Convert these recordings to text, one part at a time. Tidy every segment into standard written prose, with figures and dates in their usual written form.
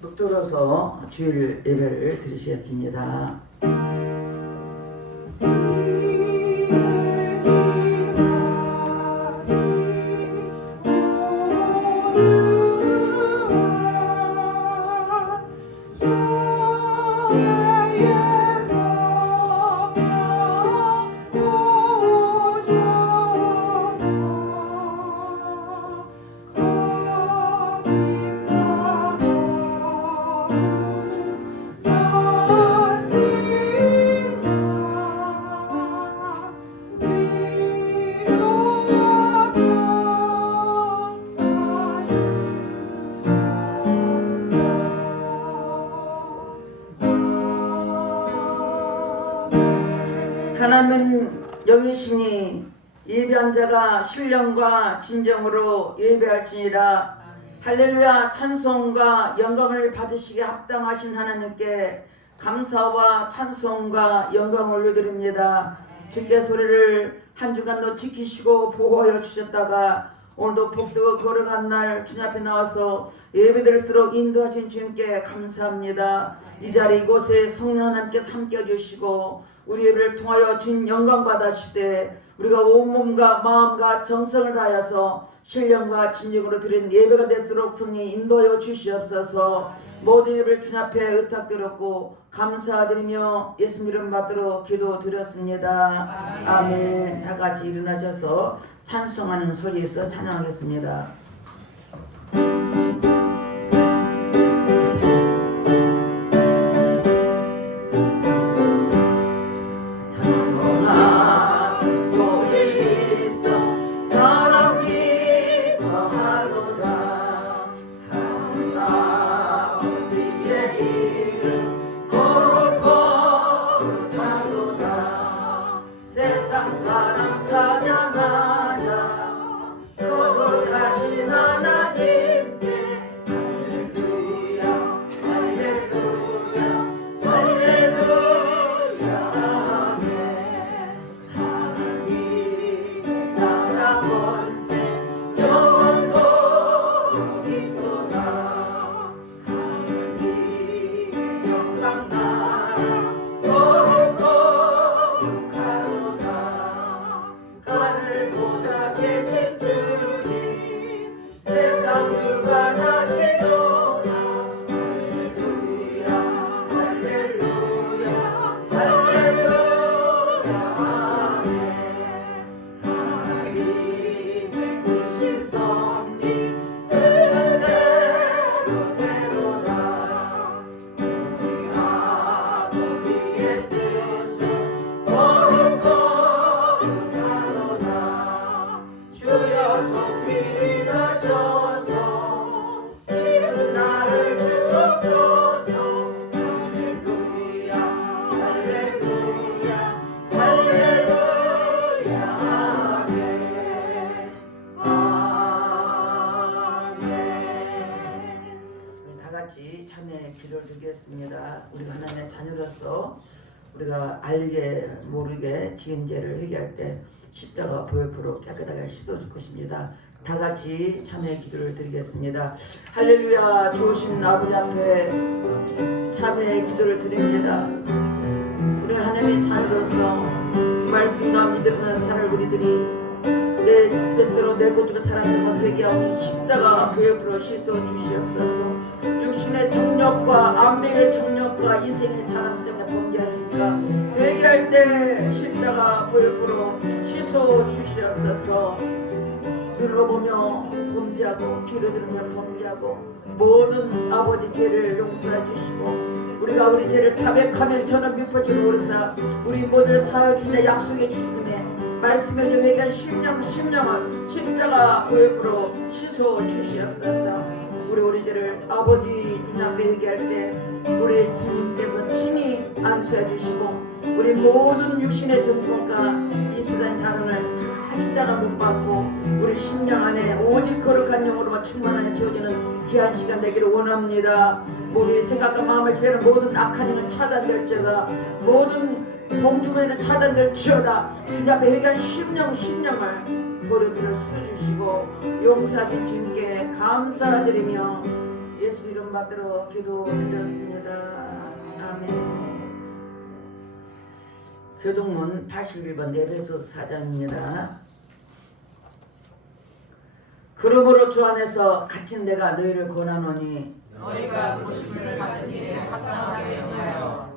붙들어서 주일 예배를 드리시겠습니다. 하나님은 영이시니 예배한 자가 신령과 진정으로 예배할지니라. 할렐루야. 찬송과 영광을 받으시기에 합당하신 하나님께 감사와 찬송과 영광을 올려드립니다. 주께서 우리를 한 주간도 지키시고 보호하여 주셨다가 오늘도 복되고 걸어간 날 주님 앞에 나와서 예배드릴수록 인도하신 주님께 감사합니다. 이 자리 이곳에 성령 하나님께서 함께 해주시고 우리 예배를 통하여 주님 영광 받으시되 우리가 온몸과 마음과 정성을 다하여서 신령과 진정으로 드린 예배가 될수록 성령이 인도하여 주시옵소서. 모든 예배를 주님 앞에 의탁드렸고 감사드리며 예수님 이름 받들어 기도드렸습니다. 아멘. 다 같이 일어나셔서 찬송하는 소리에서 찬양하겠습니다. 사랑 찬양하자 거룩하신 하나님께 할렐루야 할렐루야 할렐루야 아멘. 하나님 나라 권세 영원토록 있도다. 하나님 영광 나라 하늘보다 계신 주님 세상 주관하시도다. 할렐루야 할렐루야 할렐루야 아멘. 하나님의 크신 섭리 뜻대로 되도다. 우리 아버지의 뜻은 거룩하도다. 주여 속히 일하셔서 기쁜 나를 주옵소서. 할렐루야 할렐루야 할렐루야 아멘 아멘. 우리 다 같이 참회 기도를 드리겠습니다. 우리가 하나님의 자녀로서 우리가 알게 모르게 지은 죄를 회개할 때 십자가 보혈표로 깨끗하게 씻어줄 것입니다. 다 같이 참회 기도를 드리겠습니다. 할렐루야. 좋으신 아버지 앞에 참회 기도를 드립니다. 우리 하나님의 자녀로서 말씀과 믿음으로 살 우리들이 내 뜻대로 내 고집의 사랑들만 회개하오니 십자가 보혈표로 씻어 주시옵소서. 육신의 정력과 안면의 정력과 이생의 자랑 때문에 범죄했으니까 회개할 때 십자가 보혈표로 씻어 주시옵소서. 눌러보며 범죄하고 귀를 들으며 범죄하고 모든 아버지 죄를 용서해 주시고 우리가 우리 죄를 자백하면 저는 미포주를 오르사 우리 모두를 사하여 주내 약속해 주시음에 말씀에 회개한 심령은 십자가 보혈표로 씻어 주시옵소서. 우리 죄를 아버지 주님 앞에 회개할 때 우리 주님께서 친히 안수해 주시고 우리 모든 육신의 정권과 이 세상 자랑을 다 십자가 못 받고 우리 심령 안에 오직 거룩한 영으로만 충만하게 채워지는 귀한 시간 되기를 원합니다. 우리 생각과 마음을 죄는 모든 악한 영은 차단될지어다. 모든 공중에는 차단될지어다. 주님 앞에 회개한 심령을 보혈표로 수주시고 용서하신 주님께 감사드리며 예수 이름 말씀 받들어 기도드렸습니다. 아멘. 교동문 81번 에베소서 4장입니다. 그러므로 주 안에서 갇힌 내가 너희를 권하노니 너희가 부르심을 받은 일에 합당하게 행하여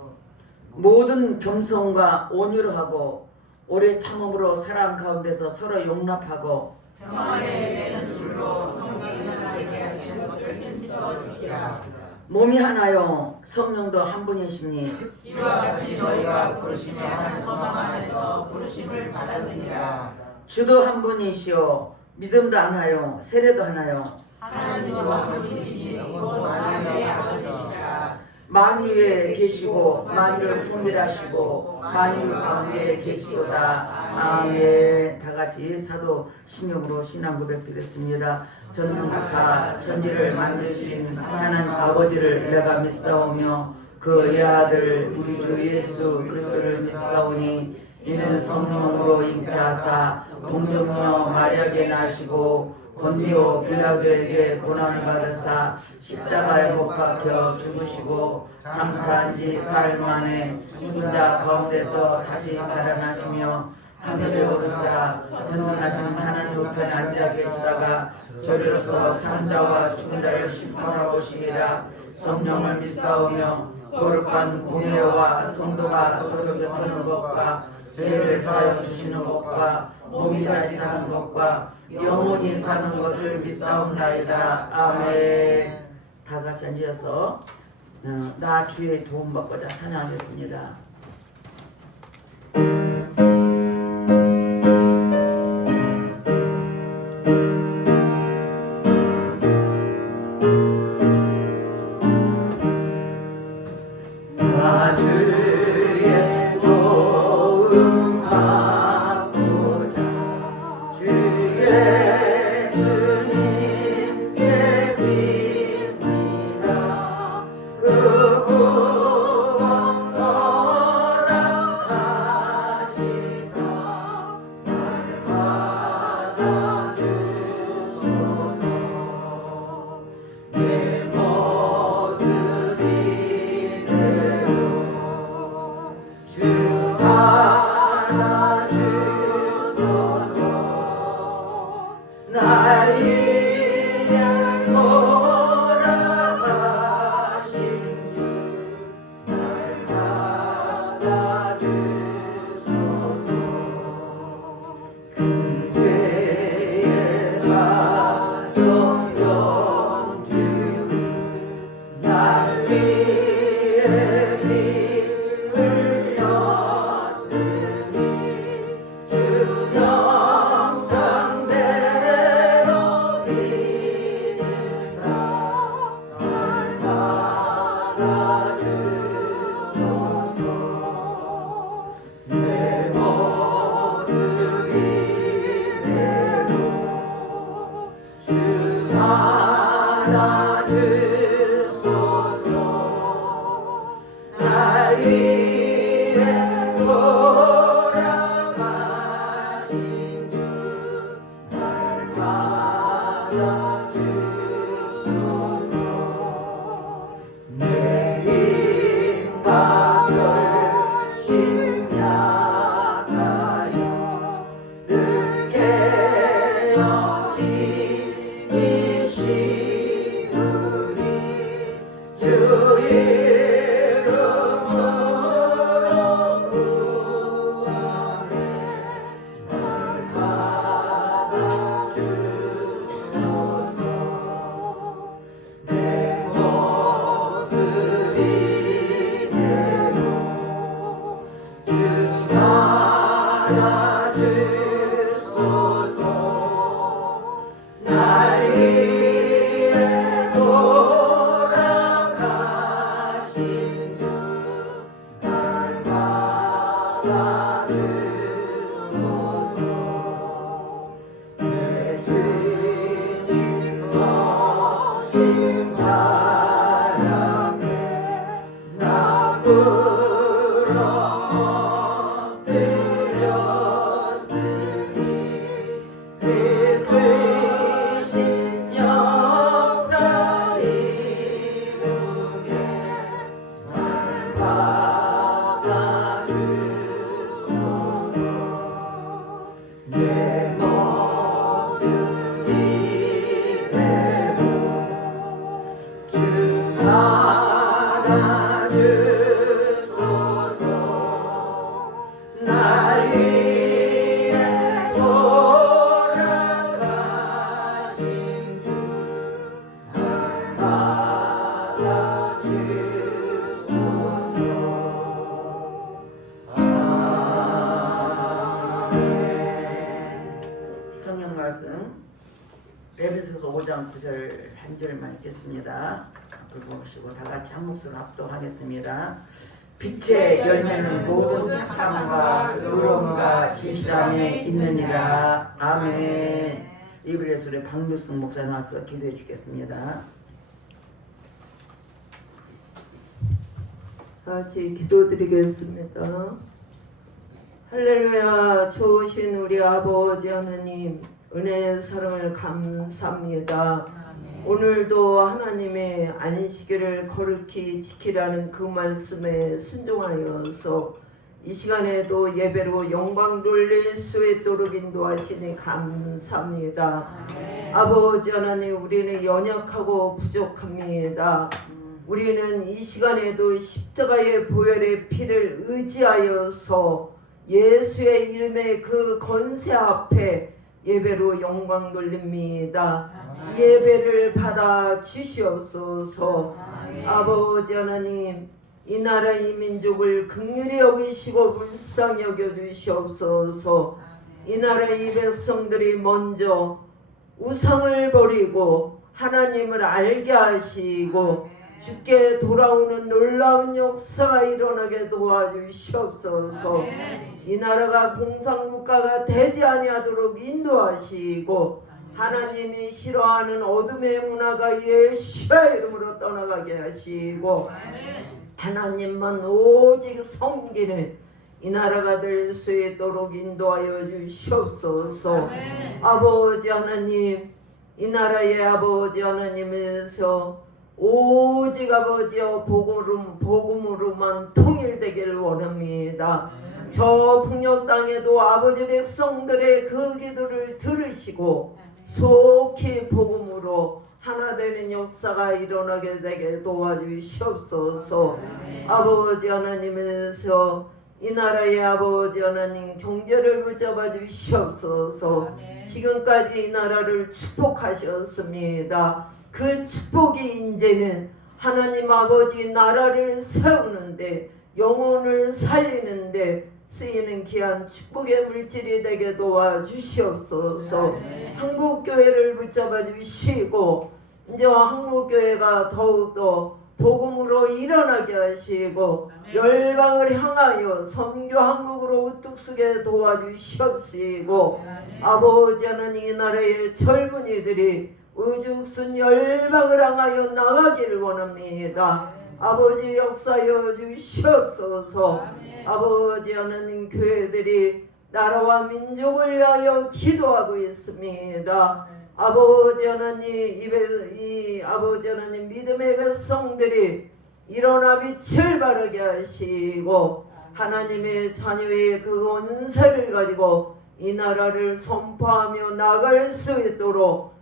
모든 겸손과 온유로 하고 오래 참음으로 사랑 가운데서 서로 용납하고 평안에 매는 줄로 성령이 하나님께 하신 것을 힘써 지키라. 몸이 하나요 성령도 한 분이시니 이와 같이 너희가 부르심에 한 소망 안에서 부르심을 받았느니라. 주도 한 분이시요 믿음도 하나요 세례도 하나요 하나님과 한 분이시니 곧 만유의 아버지시라. 만유에 계시고 만유를 통일하시고 만유 가운데 계시도다. 아멘. 다같이 사도 신용으로 신앙 고백드렸습니다. 전능사 천지를 만드신 하나님 아버지를 내가 믿사오며 그의 아들 우리 주 예수 그리스도를 믿사오니 이는 성령으로 잉태하사 동정녀 마리아에게 나시고 본디오 빌라도에게 고난을 받으사 십자가에 못 박혀 죽으시고 장사한 지 사흘 만에 죽은 자 가운데서 다시 살아나시며 하늘에 오르사 전능하신 하나님 우편에 앉아 계시다가 저리로서 산 자와 죽은 자를 심판하러 오시리라. 성령을 믿사오며 거룩한 공예와 성도가 서로 곁드는 것과 죄를 사하여 주시는 것과 몸이 다시 사는 것과 영원히 사는 것을 믿사옵나이다. 아멘. 다 같이 앉아서 나 주의 도움받고자 찬양하겠습니다. 나 주의 도움 받고자 주 예수님께 빕니다. 그 구원 허락하시사 날 받아주소서. 내 모습이 주 받아주소서. 날 위해 돌아가신 주 날 받아주소서. 근죄에 빠져 영주를 날 위해 피 흘렸으니 주 형상대로 믿으사 날 받아주소서. 내 모습 이대로 주 받아주소서. 날 위해 돌아가신 주 날 받아주소서. 내 힘과 결심 약하여 늘 깨어지시우니 주 이름으로 구하네. 날 받아주소서. 내 모습 이대로 주 받아주소서. 날 위해 돌아가신 1장 9절 한 절만 읽겠습니다. 앞을 보시고 다 같이 한 목소리로 합독하겠습니다. 빛의 열매는 모든 착함과 의로움과 진실함에 있느니라. 아멘. 이블의 소리 박유승 목사 나와서 기도해 주겠습니다. 같이 기도드리겠습니다. 할렐루야. 좋으신 우리 아버지 하나님, 은혜의 사랑을 감사합니다. 오늘도 하나님의 안식일을 거룩히 지키라는 그 말씀에 순종하여서 이 시간에도 예배로 영광 돌릴 수 있도록 인도하시니 감사합니다. 아버지 하나님, 우리는 연약하고 부족합니다. 우리는 이 시간에도 십자가의 보혈의 피를 의지하여서 예수의 이름의 그 권세 앞에 예배로 영광 돌립니다. 예배를 받아 주시옵소서. 아버지 하나님, 이 나라 이 민족을 긍휼히 여기시고 불쌍히 여겨 주시옵소서. 이 나라 이 백성들이 먼저 우상을 버리고 하나님을 알게 하시고 주께 돌아오는 놀라운 역사가 일어나게 도와주시옵소서. 이 나라가 공산국가가 되지 아니하도록 인도하시고 하나님이 싫어하는 어둠의 문화가 예수의 이름으로 떠나가게 하시고 하나님만 오직 섬기는 이 나라가 될 수 있도록 인도하여 주시옵소서. 아버지 하나님, 이 나라의 아버지 하나님에서 오직 아버지여 복음으로만 통일되기를 원합니다. 저 북녘 땅에도 아버지 백성들의 그 기도를 들으시고 속히 복음으로 하나 되는 역사가 일어나게 되게 도와주시옵소서. 아버지 하나님에서 이 나라의 아버지 하나님 경제를 붙잡아 주시옵소서. 지금까지 이 나라를 축복하셨습니다. 그 축복이 이제는 하나님 아버지 나라를 세우는데 영혼을 살리는데 쓰이는 귀한 축복의 물질이 되게 도와주시옵소서. 한국교회를 붙잡아 주시고 이제 한국교회가 더욱더 복음으로 일어나게 하시고 열방을 향하여 선교 한국으로 우뚝 서게 도와주시옵시고 아버지 하나님, 이 나라의 젊은이들이 우죽순 열방을 향하여 나가기를 원합니다. 아버지 역사여 주시옵소서. 아버지 하나님, 교회들이 나라와 민족을 위하여 기도하고 있습니다. 아버지 하나님, 이 아버지 하나님 믿음의 백성들이 일어나 빛을 발하게 하시고 하나님의 자녀의 그 은사를 가지고 이 나라를 선포하며 나갈 수 있도록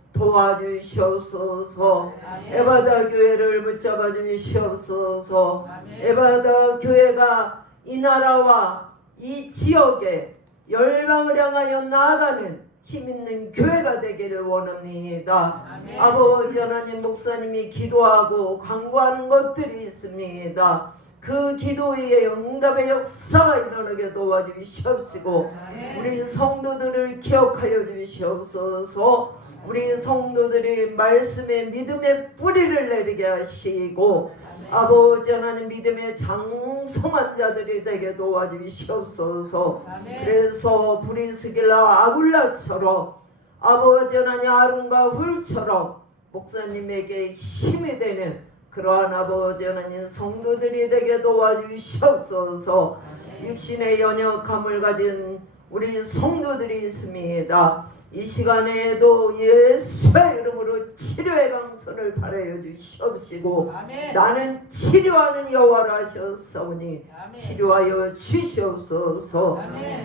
도와주시옵소서. 에바다 교회를 붙잡아 주시옵소서. 에바다 교회가 이 나라와 이 지역에 열방을 향하여 나아가는 힘있는 교회가 되기를 원합니다. 아버지 하나님, 목사님이 기도하고 간구하는 것들이 있습니다. 그 기도의 응답의 역사가 일어나게 도와주시옵시고 우리 성도들을 기억하여 주시옵소서. 우리 성도들이 말씀의 믿음의 뿌리를 내리게 하시고 아버지 하나님, 믿음의 장성한 자들이 되게 도와주시옵소서. 그래서 브리스길라 아굴라처럼 아버지 하나님 아론과 훌처럼 목사님에게 힘이 되는 그러한 아버지 하나님 성도들이 되게 도와주시옵소서. 육신의 연약함을 가진 우리 성도들이 있습니다. 이 시간에도 예수의 이름으로 치료의 강선을 바라여 주시옵시고 나는 치료하는 여호와라 하셨사오니 치료하여 주시옵소서.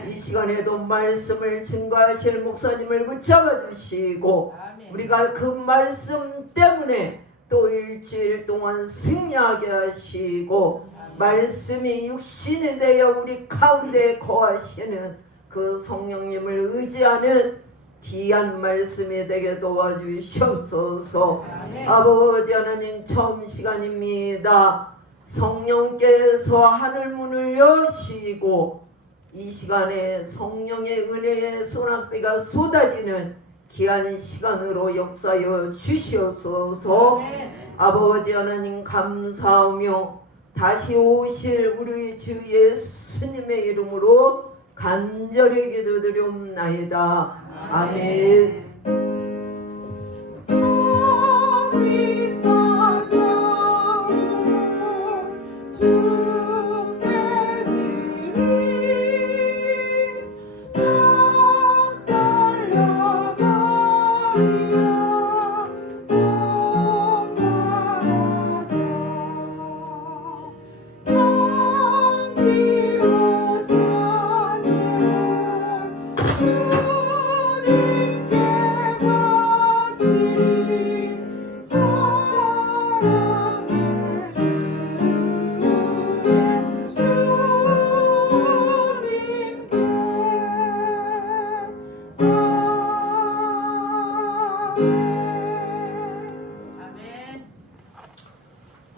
이 시간에도 말씀을 증거하실 목사님을 붙잡아 주시고 우리가 그 말씀 때문에 또 일주일 동안 승리하게 하시고 말씀이 육신이 되어 우리 가운데 거하시는 그 성령님을 의지하는 귀한 말씀이 되게 도와주시옵소서. 아버지 하나님, 처음 시간입니다. 성령께서 하늘 문을 여시고 이 시간에 성령의 은혜의 소낙비가 쏟아지는 귀한 시간으로 역사여 주시옵소서. 아버지 하나님 감사하며 다시 오실 우리 주 예수님의 이름으로 간절히 기도드리옵나이다. 아멘.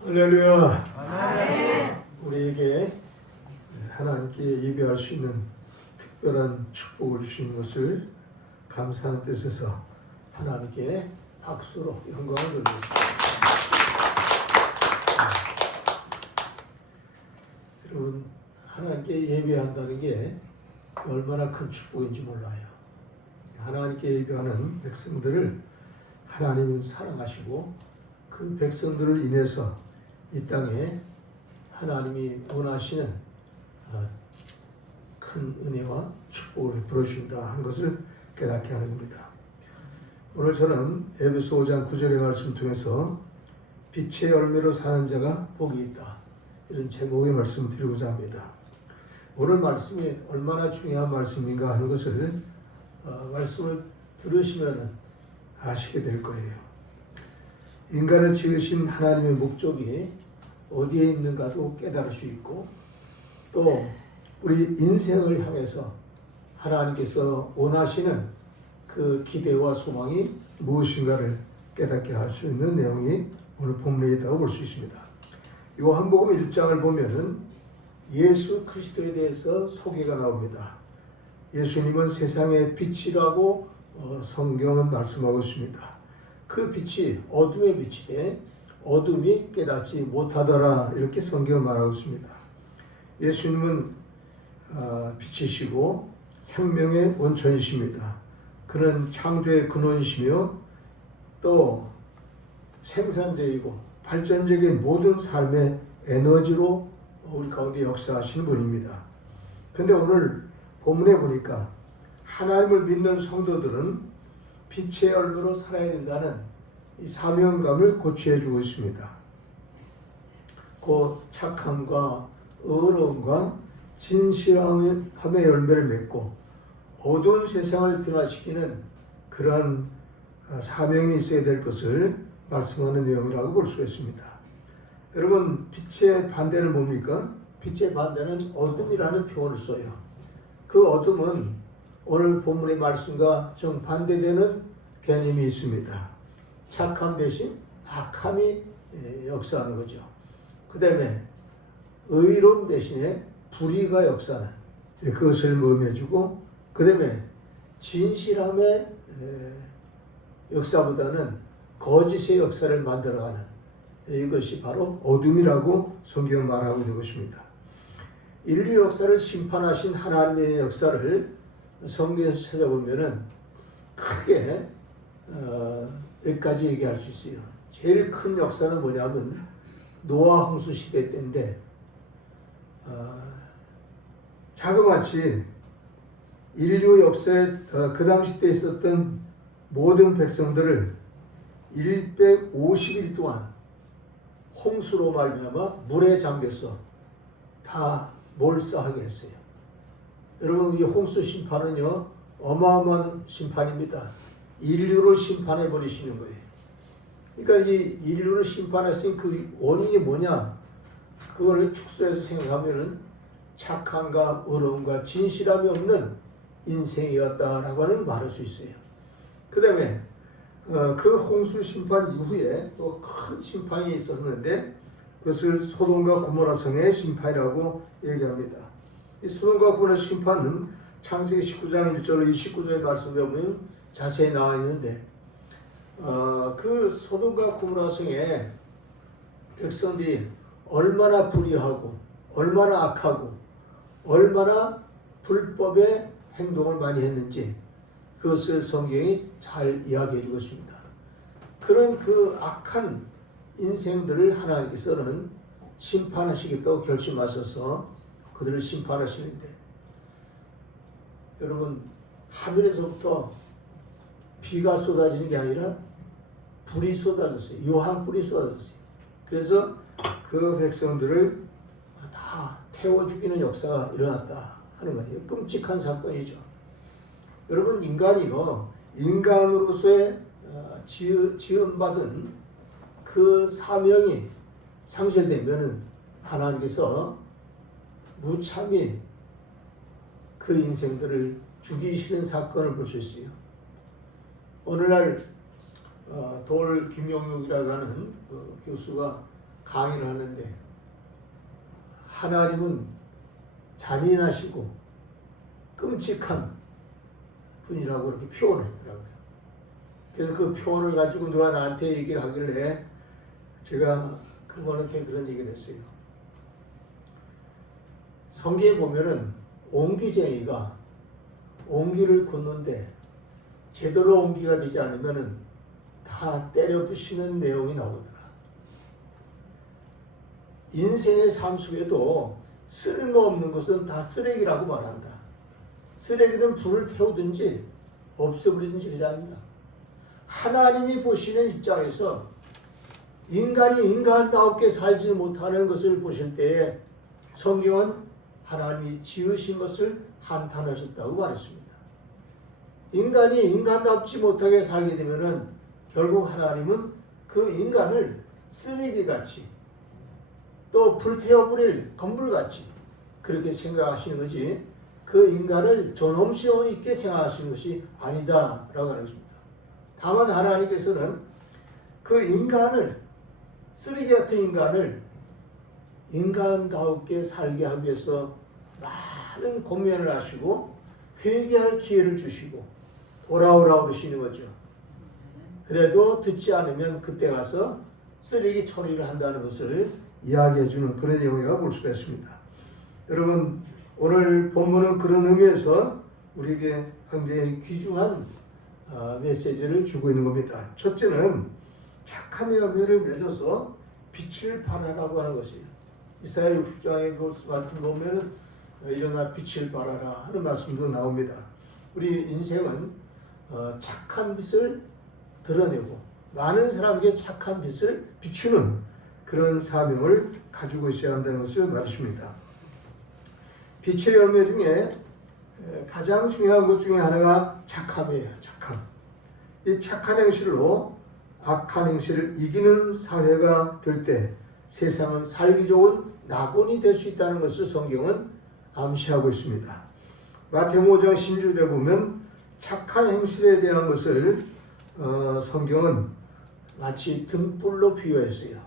할렐루야. 우리에게 하나님께 예배할 수 있는 특별한 축복을 주신 것을 감사하는 뜻에서 하나님께 박수로 영광을 돌리겠습니다. 여러분, 하나님께 예배한다는 게 얼마나 큰 축복인지 몰라요. 하나님께 예배하는 백성들을 하나님은 사랑하시고 그 백성들을 인해서 이 땅에 하나님이 원하시는 큰 은혜와 축복을 베풀어 주신다 하는 것을 깨닫게 하는 겁니다. 오늘 저는 에베소 5장 9절의 말씀을 통해서 빛의 열매로 사는 자가 복이 있다, 이런 제목의 말씀을 드리고자 합니다. 오늘 말씀이 얼마나 중요한 말씀인가 하는 것을 말씀을 들으시면 아시게 될 거예요. 인간을 지으신 하나님의 목적이 어디에 있는가도 깨달을 수 있고, 또 우리 인생을 향해서 하나님께서 원하시는 그 기대와 소망이 무엇인가를 깨닫게 할 수 있는 내용이 오늘 본문에 있다고 볼 수 있습니다. 요한복음 1장을 보면은 예수 그리스도에 대해서 소개가 나옵니다. 예수님은 세상의 빛이라고 성경은 말씀하고 있습니다. 그 빛이 어둠의 빛이되 어둠이 깨닫지 못하더라, 이렇게 성경은 말하고 있습니다. 예수님은 빛이시고 생명의 원천이십니다. 그는 창조의 근원이시며 또 생산자이고 발전적인 모든 삶의 에너지로 우리 가운데 역사하시는 분입니다. 그런데 오늘 본문에 보니까 하나님을 믿는 성도들은 빛의 열매로 살아야 된다는 이 사명감을 고취해 주고 있습니다. 곧 착함과 의로움과 진실함의 열매를 맺고 어두운 세상을 변화시키는 그러한 사명이 있어야 될 것을 말씀하는 내용이라고 볼 수가 있습니다. 여러분, 빛의 반대는 뭡니까? 빛의 반대는 어둠이라는 표현을 써요. 그 어둠은 오늘 본문의 말씀과 정반대되는 개념이 있습니다. 착함 대신 악함이 역사하는 거죠. 그 다음에 의로움 대신에 불의가 역사하는 그것을 의미해주고, 그 다음에 진실함의 역사보다는 거짓의 역사를 만들어가는 이것이 바로 어둠이라고 성경은 말하고 있는 것입니다. 인류 역사를 심판하신 하나님의 역사를 성경에서 찾아보면은 크게 여기까지 얘기할 수 있어요. 제일 큰 역사는 뭐냐면 노아 홍수 시대 때인데, 자그마치 인류 역사에 그 당시 때 있었던 모든 백성들을 150일 동안 홍수로 말미암아 물에 잠겨서 다 몰사하게 했어요. 여러분, 이 홍수 심판은요 어마어마한 심판입니다. 인류를 심판해 버리시는 거예요. 그러니까 이 인류를 심판했으니 그 원인이 뭐냐? 그걸 축소해서 생각하면은 착함과 의로움과 진실함이 없는 인생이었다라고 하는 말할 수 있어요. 그 다음에 그 홍수 심판 이후에 또 큰 심판이 있었는데 그것을 소돔과 고모라 성의 심판이라고 얘기합니다. 이 소돔과 고모라 심판은 창세기 19장 1절로 29절의 말씀을 보면 자세히 나와 있는데 그 소돔과 고모라 성에 백성들이 얼마나 불의하고 얼마나 악하고 얼마나 불법의 행동을 많이 했는지 그것을 성경이 잘 이야기해 주고 있습니다. 그런 그 악한 인생들을 하나님께서는 심판하시겠다고 결심하셔서 그들을 심판하시는데, 여러분, 하늘에서부터 비가 쏟아지는 게 아니라 불이 쏟아졌어요. 유황불이 쏟아졌어요. 그래서 그 백성들을 다 태워 죽이는 역사가 일어났다 하는 거예요. 끔찍한 사건이죠. 여러분, 인간이요, 인간으로서의 지음받은 그 사명이 상실되면 하나님께서 무참히 그 인생들을 죽이시는 사건을 볼 수 있어요. 오늘날 돌 김영육이라고 하는 그 교수가 강의를 하는데, 하나님은 잔인하시고 끔찍한 분이라고 그렇게 표현했더라고요. 그래서 그 표현을 가지고 누가 나한테 얘기를 하길래 제가 그분한테 그런 얘기를 했어요. 성경에 보면은 옹기쟁이가 옹기를 걷는데 제대로 옹기가 되지 않으면은 다 때려 부시는 내용이 나오더라. 인생의 삶 속에도 쓸모없는 것은 다 쓰레기라고 말한다. 쓰레기는 불을 태우든지 없애버리든지 그러지 않냐. 하나님이 보시는 입장에서 인간이 인간다웠게 살지 못하는 것을 보실 때에 성경은 하나님이 지으신 것을 한탄하셨다고 말했습니다. 인간이 인간답지 못하게 살게 되면은 결국 하나님은 그 인간을 쓰레기같이 또 불태워버릴 건물같이 그렇게 생각하시는 거지, 그 인간을 존엄성 있게 생각하시는 것이 아니다라고 하는 것입니다. 다만 하나님께서는 그 인간을, 쓰레기 같은 인간을 인간다우게 살게 하기 위해서 많은 고민을 하시고 회개할 기회를 주시고 돌아오라고 그러시는 거죠. 그래도 듣지 않으면 그때 가서 쓰레기 처리를 한다는 것을 이야기해 주는 그런 내용이라고 볼 수가 있습니다. 여러분, 오늘 본문은 그런 의미에서 우리에게 굉장히 귀중한 메시지를 주고 있는 겁니다. 첫째는 착한 열매를 맺어서 빛을 발하라고 하는 것이에요. 이사야 60장의 그 말씀 보면은 일어나 빛을 발하라 하는 말씀도 나옵니다. 우리 인생은 착한 빛을 드러내고 많은 사람에게 착한 빛을 비추는 그런 사명을 가지고 있어야 한다는 것을 말씀입니다. 빛의 열매 중에 가장 중요한 것 중에 하나가 착함이에요. 착함. 이 착한 행실로 악한 행실을 이기는 사회가 될 때 세상은 살기 좋은 낙원이 될 수 있다는 것을 성경은 암시하고 있습니다. 마태복음 5장 16절에 보면 착한 행실에 대한 것을 성경은 마치 등불로 비유했어요.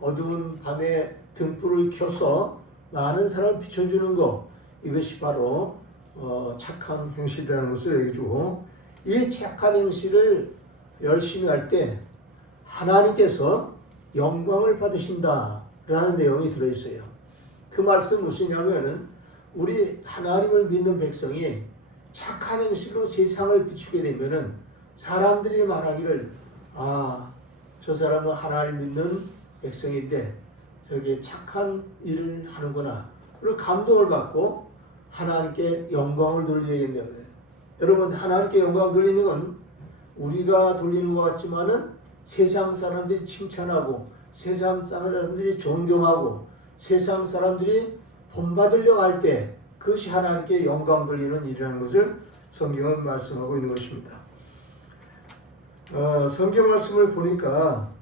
어두운 밤에 등불을 켜서 많은 사람을 비춰주는 것, 이것이 바로 착한 행실이라는 것을 얘기해주고, 이 착한 행실을 열심히 할 때 하나님께서 영광을 받으신다라는 내용이 들어있어요. 그 말씀 무엇이냐면은 우리 하나님을 믿는 백성이 착한 행실로 세상을 비추게 되면은 사람들이 말하기를, 아, 저 사람은 하나님 믿는 백성인데 저게 착한 일을 하는구나. 그리고 감동을 받고 하나님께 영광을 돌리겠네요. 여러분, 하나님께 영광 돌리는 건 우리가 돌리는 것 같지만은 세상 사람들이 칭찬하고 세상 사람들이 존경하고 세상 사람들이 본받으려고 할 때 그것이 하나님께 영광 돌리는 일이라는 것을 성경은 말씀하고 있는 것입니다. 성경 말씀을 보니까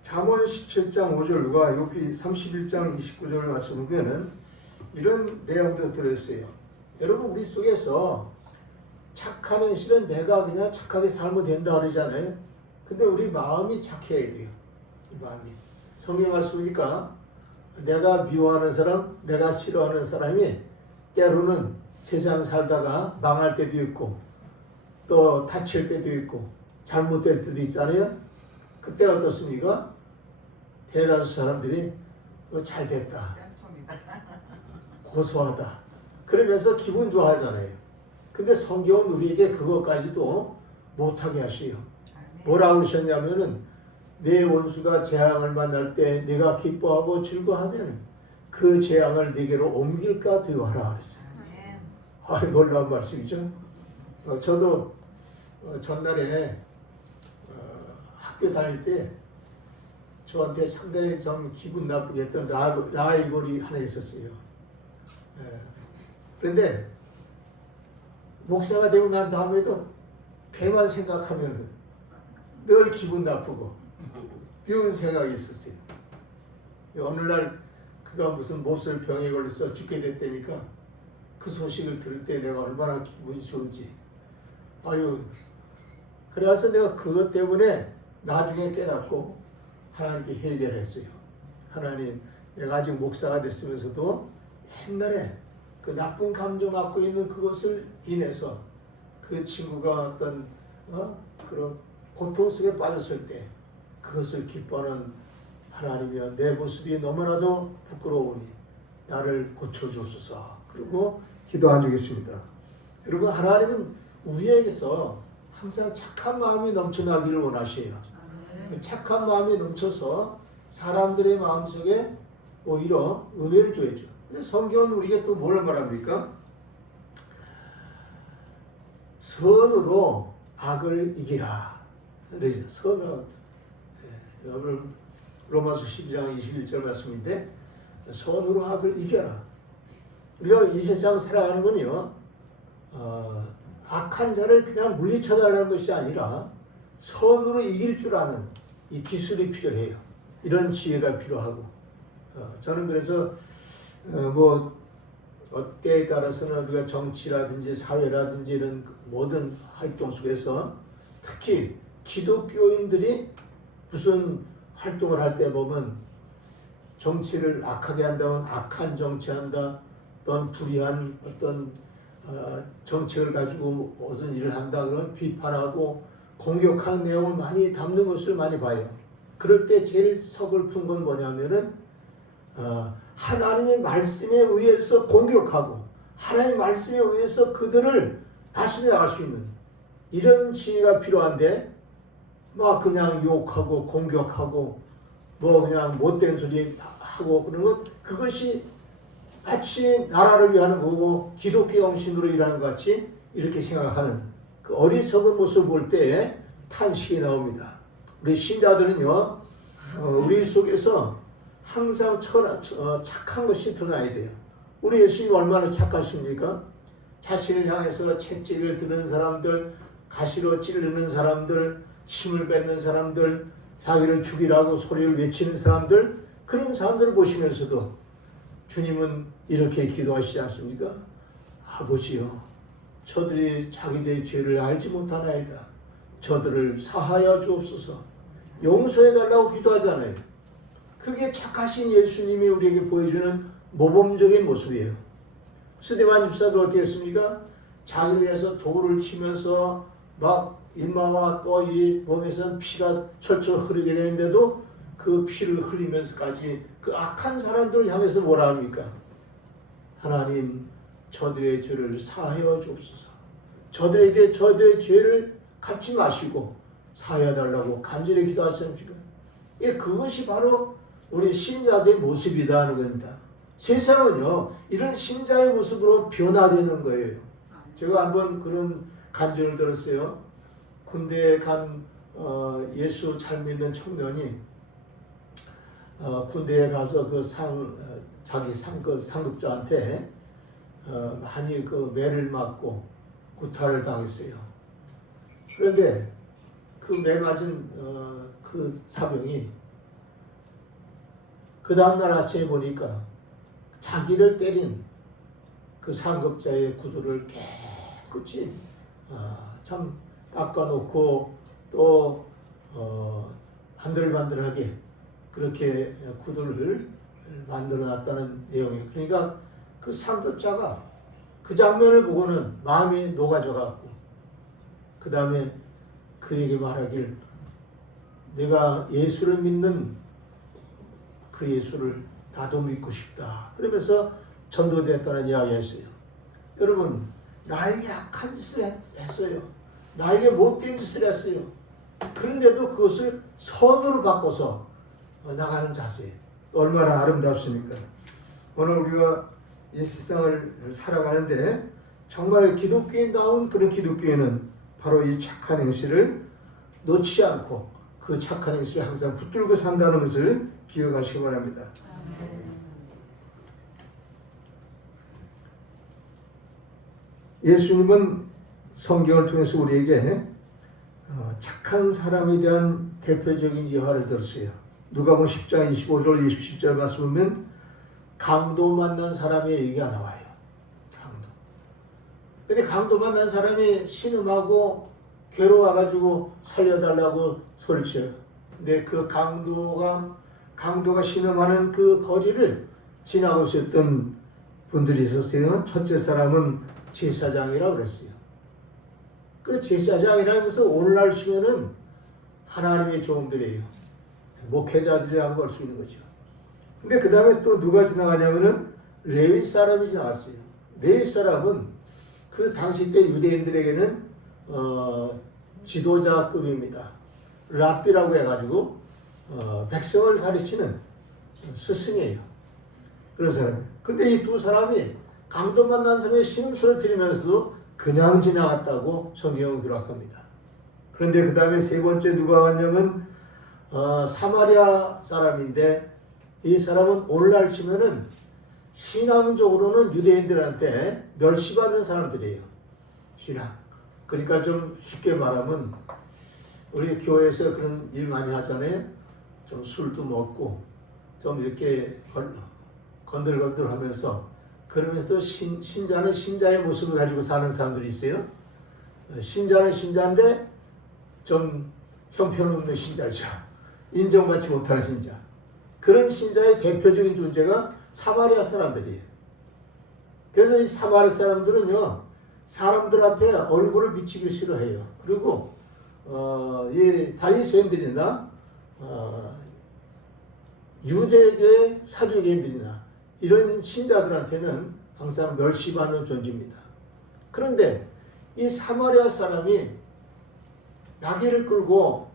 잠언 17장 5절과 욥기 31장 29절 말씀을 보면은 이런 내용도 들어있어요. 여러분, 우리 속에서 착한 행실은 내가 그냥 착하게 살면 된다 그러잖아요. 근데 우리 마음이 착해야 돼요. 이 마음이. 성경 말씀이니까 내가 미워하는 사람, 내가 싫어하는 사람이 때로는 세상 살다가 망할 때도 있고 또 다칠 때도 있고 잘못될 때도 있잖아요. 그때 어떻습니까? 대다수 사람들이 잘 됐다, 고소하다 그러면서 기분 좋아하잖아요. 근데 성경은 우리에게 그것까지도 못하게 하시요. 뭐라고 하셨냐면은 내 원수가 재앙을 만날 때 네가 기뻐하고 즐거워하면 그 재앙을 네게로 옮길까 두려워하라 그랬어요. 아, 놀라운 말씀이죠. 저도 전날에 학교 다닐 때 저한테 상당히 좀 기분 나쁘게 했던 라이벌이 하나 있었어요. 그런데 목사가 되고 난 다음에도 걔만 생각하면 늘 기분 나쁘고 미운 생각이 있었어요. 어느 날 그가 무슨 몹쓸 병에 걸려서 죽게 됐다니까 그 소식을 들을 때 내가 얼마나 기분이 좋은지. 아유, 그래서 내가 그것 때문에 나중에 깨닫고 하나님께 해결했어요. 하나님, 내가 아직 목사가 됐으면서도 옛날에 그 나쁜 감정 갖고 있는 그것을 인해서 그 친구가 어떤 그런 고통 속에 빠졌을 때 그것을 기뻐하는 하나님이여, 내 모습이 너무나도 부끄러우니 나를 고쳐주옵소서. 그리고 기도한 적이 있습니다. 여러분, 하나님은 우리에게서 항상 착한 마음이 넘쳐나기를 원하셔요. 착한 마음이 넘쳐서 사람들의 마음속에 오히려 은혜를 줘야죠. 근데 성경은 우리에게 또 뭘 말합니까? 선으로 악을 이기라. 그러죠. 선으로. 여러분, 로마서 12장 21절 말씀인데 선으로 악을 이겨라. 우리가 이 세상 살아가는 건요, 악한 자를 그냥 물리쳐달라는 것이 아니라 선으로 이길 줄 아는 이 기술이 필요해요. 이런 지혜가 필요하고, 저는 그래서 뭐 때에 따라서는 우리가 정치라든지 사회라든지 이런 모든 활동 속에서 특히 기독교인들이 무슨 활동을 할 때 보면 정치를 악하게 한다면 악한 정치한다, 또는 불의한 어떤 정책을 가지고 무슨 일을 한다 그러면 비판하고 공격하는 내용을 많이 담는 것을 많이 봐요. 그럴 때 제일 서글픈 건 뭐냐면은 하나님의 말씀에 의해서 공격하고 하나님의 말씀에 의해서 그들을 다시 나갈 수 있는 이런 지혜가 필요한데 막 그냥 욕하고 공격하고 뭐 그냥 못된 소리 하고 그런 것, 그것이 마치 나라를 위하는 거고 기독교 정신으로 일하는 것 같이 이렇게 생각하는 그 어리석은 모습을 볼 때 탄식이 나옵니다. 우리 신자들은요, 우리 속에서 항상 착한 것이 드러나야 돼요. 우리 예수님 얼마나 착하십니까? 자신을 향해서 채찍을 드는 사람들, 가시로 찌르는 사람들, 침을 뱉는 사람들, 자기를 죽이라고 소리를 외치는 사람들, 그런 사람들을 보시면서도 주님은 이렇게 기도하시지 않습니까? 아버지여, 저들이 자기들의 죄를 알지 못하나이다. 저들을 사하여 주옵소서. 용서해달라고 기도하잖아요. 그게 착하신 예수님이 우리에게 보여주는 모범적인 모습이에요. 스데반 집사도 어떻게 했습니까? 자기를 위해서 돌을 치면서 막 일마와 또 이 몸에서 피가 철철 흐르게 되는데도 그 피를 흘리면서까지 그 악한 사람들을 향해서 뭐라 합니까? 하나님, 저들의 죄를 사하여 주옵소서. 저들에게 저들의 죄를 갚지 마시고 사하여 달라고 간절히 기도하십시오. 그것이 바로 우리 신자들의 모습이다 하는 겁니다. 세상은요, 이런 신자의 모습으로 변화되는 거예요. 제가 한번 그런 간증을 들었어요. 군대에 간 예수 잘 믿는 청년이 군대에 가서 그 자기 상급자한테 많이 그 매를 맞고 구타를 당했어요. 그런데 그 매 맞은 그 사병이 그 다음날 아침에 보니까 자기를 때린 그 상급자의 구두를 깨끗이 참 닦아놓고 또 반들반들하게 그렇게 구두를 만들어놨다는 내용이에요. 그러니까 그 상급자가 그 장면을 보고는 마음이 녹아져갖고 그 다음에 그에게 말하길 내가 예수를 믿는 그 예수를 나도 믿고 싶다. 그러면서 전도됐다는 이야기했어요. 여러분, 나에게 악한 짓을 했어요. 나에게 못된 짓을 했어요. 그런데도 그것을 선으로 바꿔서 나가는 자세. 얼마나 아름답습니까? 오늘 우리가 이 세상을 살아가는데 정말 기독교인다운 그런 기독교인은 바로 이 착한 행실을 놓지 않고 그 착한 행실을 항상 붙들고 산다는 것을 기억하시기 바랍니다. 예수님은 성경을 통해서 우리에게 착한 사람에 대한 대표적인 예화를 들었어요. 누가복음 10장 25절 27절 말씀 보면 강도 만난 사람의 얘기가 나와요. 강도. 근데 강도 만난 사람이 신음하고 괴로워가지고 살려달라고 소리쳐요. 근데 그 강도가 신음하는 그 거리를 지나고 있었던 분들이 있었어요. 첫째 사람은 제사장이라고 그랬어요. 그 제사장이라는 것은 오늘날 치면은 하나님의 종들이에요. 목회자들이라고 볼 수 있는 거죠. 근데 그 다음에 또 누가 지나가냐면은 레위 사람이 지나갔어요. 레위 사람은 그 당시 때 유대인들에게는 지도자급입니다. 랍비라고 해가지고 백성을 가르치는 스승이에요. 그런 사람이. 근데 이 두 사람이 강도 만난 사람의 신음소리를 들으면서도 그냥 지나갔다고 성경은 기록합니다. 그런데 그 다음에 세 번째 누가 왔냐면 사마리아 사람인데 이 사람은 오늘날 치면은 신앙적으로는 유대인들한테 멸시받는 사람들이에요. 신앙. 그러니까 좀 쉽게 말하면 우리 교회에서 그런 일 많이 하잖아요. 좀 술도 먹고 좀 이렇게 건들건들 하면서 그러면서도 신자는 신자의 모습을 가지고 사는 사람들이 있어요. 신자는 신자인데 좀 형편없는 신자죠. 인정받지 못하는 신자. 그런 신자의 대표적인 존재가 사마리아 사람들이에요. 그래서 이 사마리아 사람들은요, 사람들 앞에 얼굴을 비치기 싫어해요. 그리고 이 바리새인들이나 유대계 사두개인들이나 이런 신자들한테는 항상 멸시받는 존재입니다. 그런데 이 사마리아 사람이 나귀를 끌고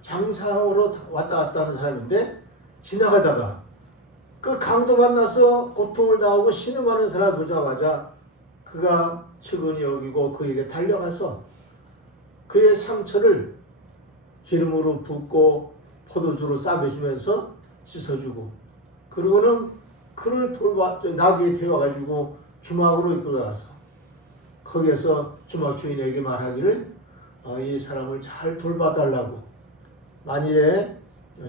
장사하러 왔다 갔다 하는 사람인데 지나가다가 그 강도 만나서 고통을 당하고 신음하는 사람을 보자마자 그가 측은히 여기고 그에게 달려가서 그의 상처를 기름으로 붓고 포도주로 싸매주면서 씻어주고 그러고는 그를 나귀에 태워가지고 주막으로 이끌어가서 거기에서 주막 주인에게 말하기를 이 사람을 잘 돌봐달라고 만일에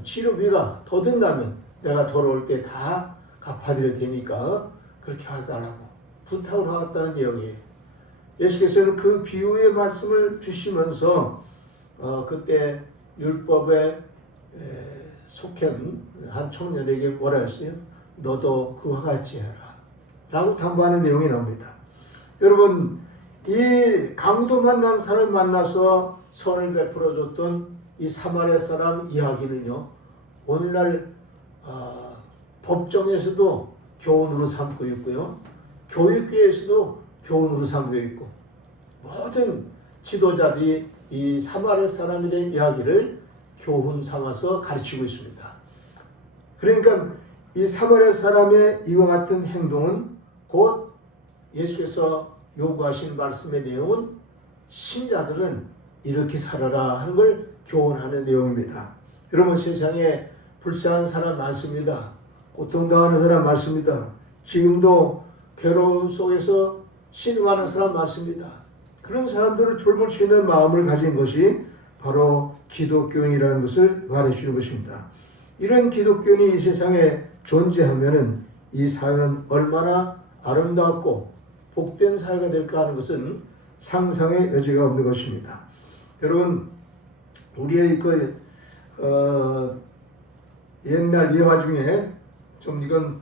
치료비가 더 든다면 내가 돌아올 때 다 갚아드릴 테니까 그렇게 하달라고 부탁을 하겠다는 내용이에요. 예수께서는 그 비유의 말씀을 주시면서 그때 율법에 속한 한 청년에게 뭐라 했어요? 너도 그와 같이 해라 라고 당부하는 내용이 나옵니다. 여러분, 이 강도 만난 사람을 만나서 선을 베풀어줬던 이 사마리아 사람 이야기는요, 오늘날 법정에서도 교훈으로 삼고 있고요, 교육계에서도 교훈으로 삼고 있고, 모든 지도자들이 이 사마리아 사람에 대한 이야기를 교훈 삼아서 가르치고 있습니다. 그러니까 이 사마리아 사람의 이와 같은 행동은 곧 예수께서 요구하신 말씀의 내용은 신자들은 이렇게 살아라 하는 걸 교훈하는 내용입니다. 여러분, 세상에 불쌍한 사람 많습니다. 고통당하는 사람 많습니다. 지금도 괴로움 속에서 신음하는 사람 많습니다. 그런 사람들을 돌볼 수 있는 마음을 가진 것이 바로 기독교인이라는 것을 말해주는 것입니다. 이런 기독교인이 이 세상에 존재하면은 이 사회는 얼마나 아름답고 복된 사회가 될까 하는 것은 상상의 여지가 없는 것입니다. 여러분, 우리의 옛날 예화 중에 좀 이건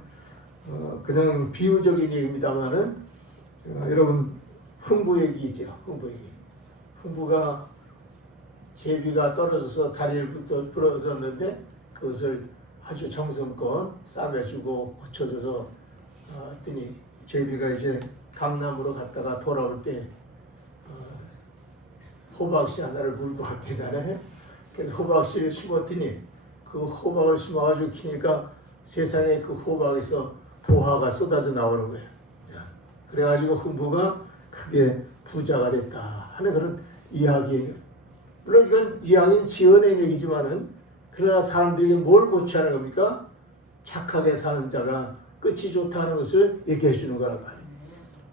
그냥 비유적인 얘기입니다만은 여러분 흥부 얘기죠. 흥부가 제비가 떨어져서 다리를 부러졌는데 그것을 아주 정성껏 싸매주고 고쳐줘서 했더니 제비가 이제 강남으로 갔다가 돌아올 때 호박씨 하나를 물고 왔대잖아요. 그래서 호박씨를 심었더니 그 호박을 심어가지고 키니까 세상에 그 호박에서 보화가 쏟아져 나오는 거예요. 그래가지고 흥부가 크게 부자가 됐다 하는 그런 이야기예요. 물론 이건 이야기는 지어낸 얘기지만은 그러나 사람들에게 뭘 고치하는 겁니까? 착하게 사는 자가 끝이 좋다는 것을 얘기해 주는 거란 말이에요.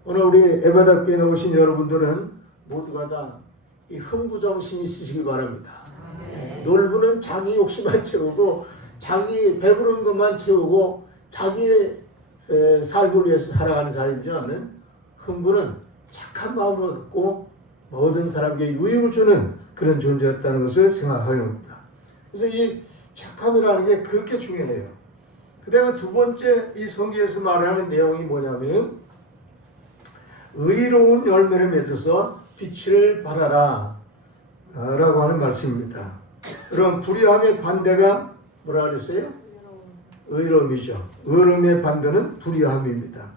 오늘 우리 에바다교회에 오신 여러분들은 모두가 다 이 흥부정신이 있으시기 바랍니다. 놀부는 자기 욕심만 채우고 자기 배부른 것만 채우고 자기의 삶을 위해서 살아가는 사람이지만은 흥부는 착한 마음을 갖고 모든 사람에게 유익을 주는 그런 존재였다는 것을 생각하게 됩니다. 그래서 이 착함이라는 게 그렇게 중요해요. 그 다음에 두 번째 이 성경에서 말하는 내용이 뭐냐면 의로운 열매를 맺어서 빛을 발하라 라고 하는 말씀입니다. 그럼 불의함의 반대가 뭐라 그랬어요? 의로움이죠. 의로움의 반대는 불의함입니다.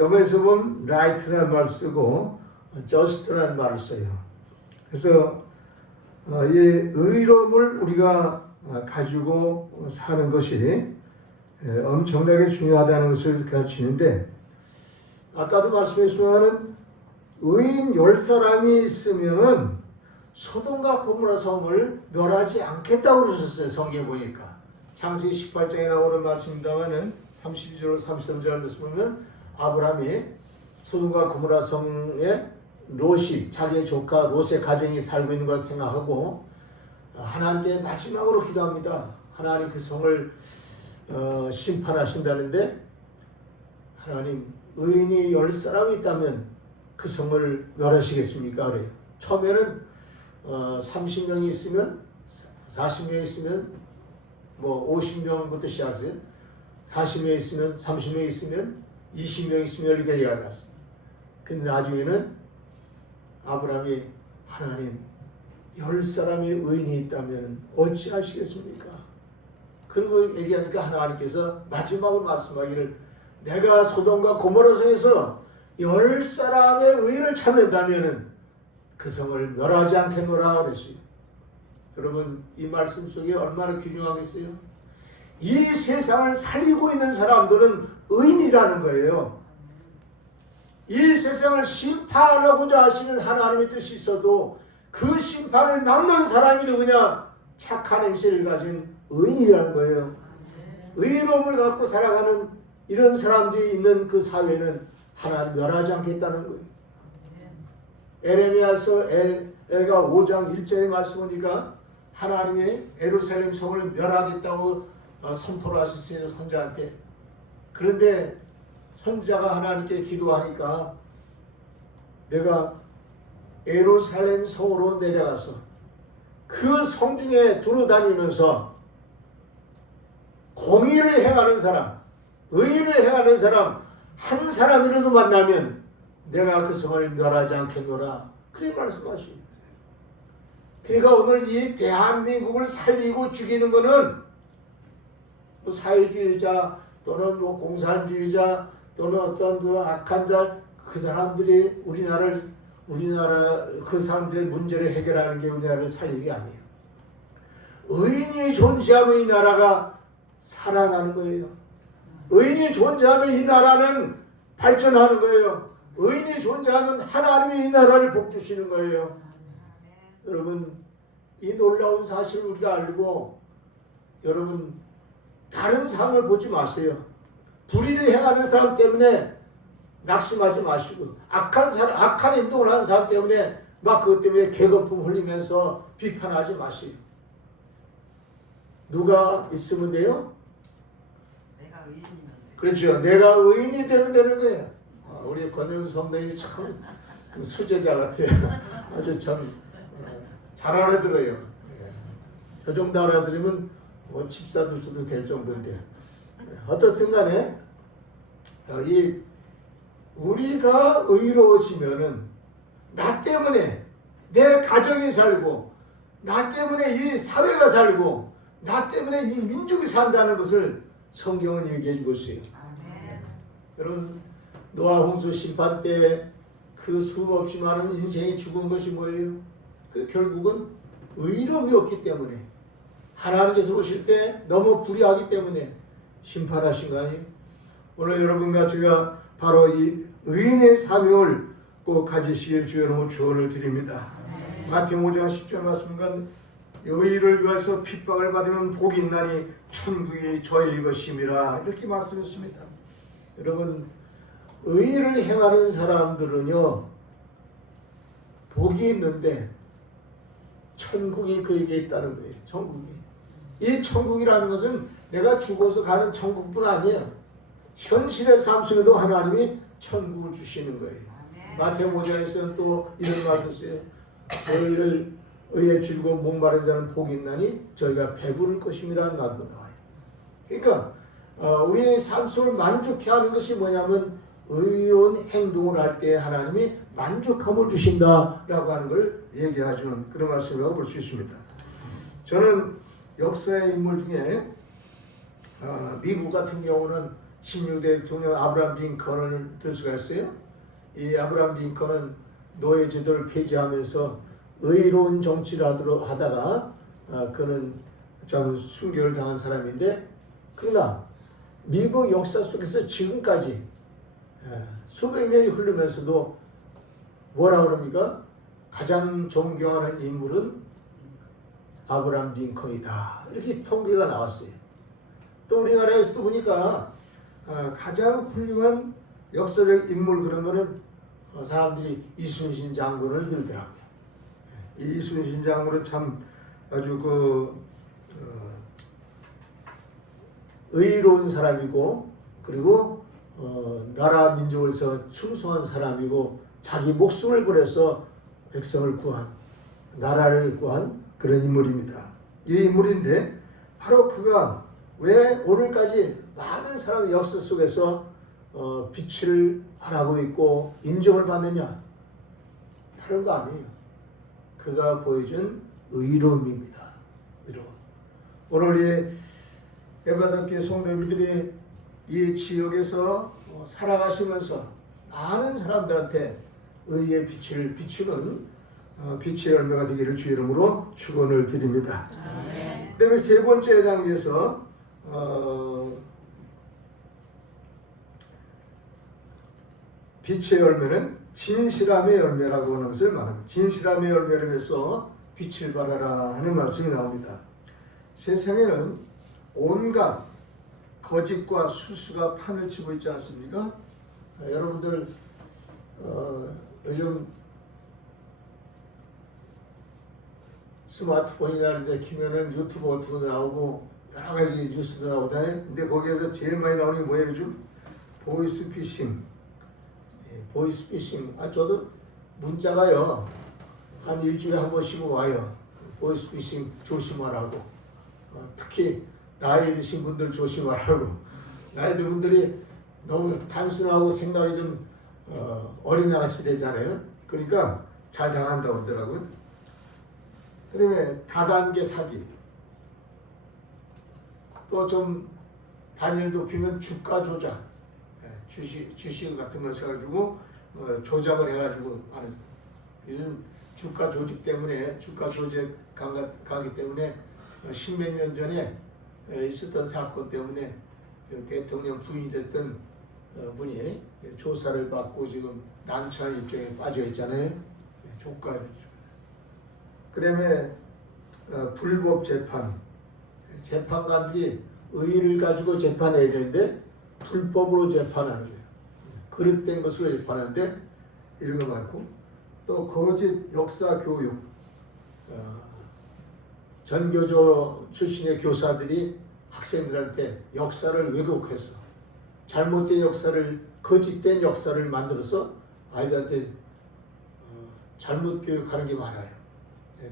영어에서 보면 right라는 말을 쓰고 just라는 말을 써요. 그래서 이 의로움을 우리가 가지고 사는 것이 엄청나게 중요하다는 것을 가르치는데 아까도 말씀했지만 의인 10사람이 있으면 소돔과 고모라 성을 멸하지 않겠다고 그러셨어요. 성경에 보니까. 창세기 18장에 나오는 말씀입니다만은 32절 33절 말씀 보면 아브라함이 소돔과 고모라 성에 롯이 자기의 조카 롯의 가정이 살고 있는 걸 생각하고 하나님께 마지막으로 기도합니다. 하나님 그 성을 심판하신다는데 하나님 의인이 10사람이 있다면 그 성을 멸하시겠습니까? 그래요. 처음에는 30명이 있으면 40명이 있으면 뭐 50명부터 시작했어요. 40명 있으면 30명 있으면 20명 있으면 이렇게 얘기하셨어요. 근데 나중에는 아브라함이 하나님 10사람이 의인이 있다면 어찌하시겠습니까? 그리고 얘기하니까 하나님께서 마지막으로 말씀하기를 내가 소돔과 고모라 성에서 10사람의 의인을 찾는다면 그 성을 멸하지 않겠노라 그랬어요. 여러분 이 말씀 속에 얼마나 귀중하겠어요? 이 세상을 살리고 있는 사람들은 의인이라는 거예요. 이 세상을 심판하고자 하시는 하나님의 뜻이 있어도 그 심판을 막는 사람이 누구냐? 착한 행실을 가진 의인이라는 거예요. 의로움을 갖고 살아가는 이런 사람들이 있는 그 사회는 하나님 멸하지 않겠다는 거예요. 에레미야서 애가 5장 1절에 말씀하니까 하나님이 예루살렘 성을 멸하겠다고 선포를 하셨어요. 선자한테. 그런데 선자가 하나님께 기도하니까 내가 예루살렘 성으로 내려가서 그 성중에 두루다니면서 공의를 행하는 사람, 의를 행하는 사람 한 사람이라도 만나면 내가 그 성을 멸하지 않겠노라. 그렇게 말씀하십니다. 그러니까 오늘 이 대한민국을 살리고 죽이는 것은 뭐 사회주의자 또는 뭐 공산주의자 또는 어떤 그 악한 자 그 사람들이 우리나라 그 사람들의 문제를 해결하는 게 우리나라를 살리는 게 아니에요. 의인이 존재하면 이 나라가 살아가는 거예요. 의인이 존재하면 이 나라는 발전하는 거예요. 의인이 존재하면 하나님이 이 나라를 복주시는 거예요. 여러분 이 놀라운 사실을 우리가 알고 여러분 다른 삶을 보지 마세요. 불의를 행하는 사람 때문에 낙심하지 마시고 악한 행동을 하는 사람 때문에 막 그것 때문에 개거품 흘리면서 비판하지 마시고 누가 있으면 돼요? 내가 의인이면 돼. 그렇죠. 내가 의인이 되면 되는 거예요. 우리 권영수 성도님이 참 수제자 같아요. 아주 참 잘 알아들어요. 저 정도 알아들으면 뭐 집사도 될 정도인데 어떻든 간에 우리가 의로워지면은 나 때문에 내 가정이 살고 나 때문에 이 사회가 살고 나 때문에 이 민족이 산다는 것을 성경은 얘기해 주고 있어요. 여러분 노아 홍수 심판 때 그 수없이 많은 인생이 죽은 것이 뭐예요? 그 결국은 의로움이 없기 때문에 하나님께서 보실 때 너무 불의하기 때문에 심판하신 거 아니에요? 오늘 여러분과 제가 바로 이 의인의 사명을 꼭 가지시길 주의 이름으로 축원을 드립니다. 마태복음 5장 10절 말씀과 의를 위해서 핍박을 받으면 복이 있나니 천국이 저희 것임이라 이렇게 말씀했습니다. 여러분 의를 행하는 사람들은요 복이 있는데 천국이 그에게 있다는 거예요. 천국이. 이 천국이라는 것은 내가 죽어서 가는 천국뿐 아니에요. 현실의 삶 속에도 하나님이 천국을 주시는 거예요. 마태복음 5장에서는 또 이런 말도 써요. 의에 즐거운 목마른 자는 복이 있나니 저희가 배부를 것임이라는 말도 나와요. 그러니까 우리의 삶 속을 만족해 하는 것이 뭐냐면 의로운 행동을 할 때 하나님이 만족함을 주신다라고 하는 걸 얘기해주는 그런 말씀이라고 볼 수 있습니다. 저는 역사의 인물 중에 미국 같은 경우는 16대 대통령 아브라함 링컨을 들 수가 있어요. 이 아브라함 링컨은 노예 제도를 폐지하면서 의로운 정치를 하다가 그는 참 순교를 당한 사람인데 그러나 미국 역사 속에서 지금까지 수백 년이 흐르면서도 뭐라 그럽니까? 가장 존경하는 인물은 아브라함 링컨이다. 이렇게 통계가 나왔어요. 또 우리나라에서도 보니까 가장 훌륭한 역사적 인물 그러면은 사람들이 이순신 장군을 들더라고요. 이 이순신 장군은 참 아주 의로운 사람이고 그리고 나라 민족에서 충성한 사람이고 자기 목숨을 걸어서 백성을 구한 나라를 구한 그런 인물입니다. 이 인물인데 바로 그가 왜 오늘까지 많은 사람의 역사 속에서 빛을 발하고 있고 인정을 받느냐? 다른 거 아니에요. 그가 보여준 의로움입니다. 의로움. 오늘 이 에바단교회 성도님들이 이 지역에서 살아가시면서 많은 사람들한테 의의 빛을 비추는 빛의 열매가 되기를 주의 이름으로 축원을 드립니다. 그다음에 세 번째 단계에서 빛의 열매는 진실함의 열매라고 하는 것을 말합니다. 진실함의 열매를 위해서 빛을 발하라 하는 말씀이 나옵니다. 세상에는 온갖 거짓과 수수가 판을 치고 있지 않습니까? 여러분들 요즘 스마트폰이나 이런 데 키면은 유튜브 같은 거 나오고 여러 가지 뉴스도 나오잖아요. 근데 거기에서 제일 많이 나오는 게 뭐예요? 요즘 보이스피싱. 보이스피싱. 저도 문자가요. 한 일주일에 한 번씩 와요. 보이스피싱 조심하라고. 특히 나이 드신 분들 조심하라고. 나이 든 분들이 너무 단순하고 생각이 좀 어린아가씨 되잖아요. 그러니까 잘 당한다고 그러더라고요. 그 다음에 다단계 사기. 또 좀 단위를 높이면 주가 조작. 주식 같은 거 써가지고 조작을 해가지고 하는. 요즘 주가 조직 때문에 주가 조작 가기 때문에 십몇 년 전에 있었던 사건 때문에 대통령 부인이 됐던 분이 조사를 받고 지금 난처한 입장에 빠져 있잖아요. 조가 조작. 그 다음에 불법 재판. 재판관들이 의의를 가지고 재판해야 되는데 불법으로 재판하는 거예요. 그릇된 것으로 재판하는데 이런 거 많고 또 거짓 역사 교육. 전교조 출신의 교사들이 학생들한테 역사를 왜곡해서 잘못된 역사를 거짓된 역사를 만들어서 아이들한테 잘못 교육하는 게 많아요.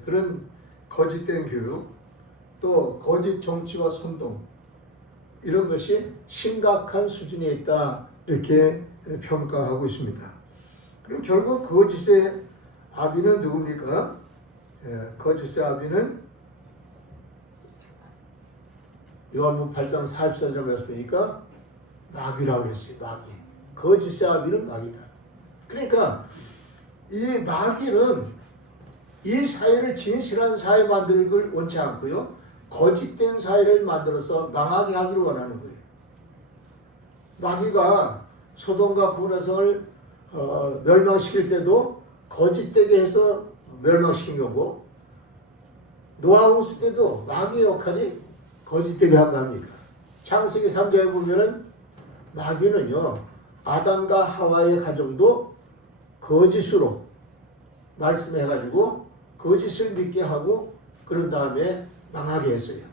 그런 거짓된 교육 또 거짓 정치와 선동 이런 것이 심각한 수준에 있다 이렇게 평가하고 있습니다. 그럼 결국 거짓의 아비는 누굽니까? 거짓의 아비는 요한복음 8장 44절 말씀이니까 마귀라고 했어요. 마귀. 거짓의 아비는 마귀다. 그러니까 이 마귀는 이 사회를 진실한 사회 만드는 걸 원치 않고요. 거짓된 사회를 만들어서 망하게 하기를 원하는 거예요. 마귀가 소돔과 고모라성을 멸망시킬 때도 거짓되게 해서 멸망시킨 거고, 노아 홍수 때도 마귀의 역할이 거짓되게 한 거 아닙니까? 창세기 3장에 보면은 마귀는요, 아담과 하와의 가정도 거짓으로 말씀해가지고 거짓을 믿게 하고 그런 다음에 망하게 했어요.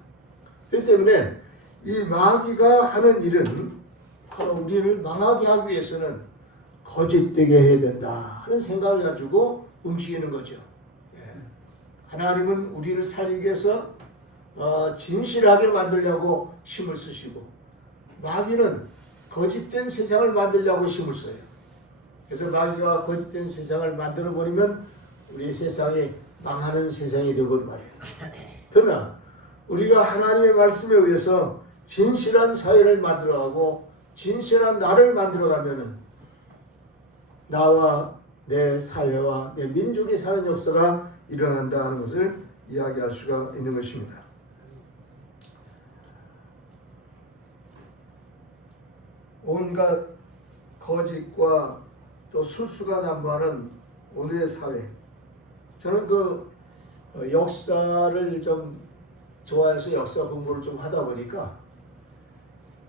그렇기 때문에 이 마귀가 하는 일은 바로 우리를 망하게 하기 위해서는 거짓되게 해야 된다 하는 생각을 가지고 움직이는 거죠. 하나님은 우리를 살리기 위해서 진실하게 만들려고 힘을 쓰시고, 마귀는 거짓된 세상을 만들려고 힘을 써요. 그래서 마귀가 거짓된 세상을 만들어 버리면 우리 세상이 망하는 세상이 되고 말이에요. 그러나 우리가 하나님의 말씀에 의해서 진실한 사회를 만들어가고 진실한 나를 만들어가면은 나와 내 사회와 내 민족이 사는 역사가 일어난다 하는 것을 이야기할 수가 있는 것입니다. 온갖 거짓과 또 술수가 난무하는 오늘의 사회. 저는 그 역사를 좀 좋아해서 역사 공부를 좀 하다 보니까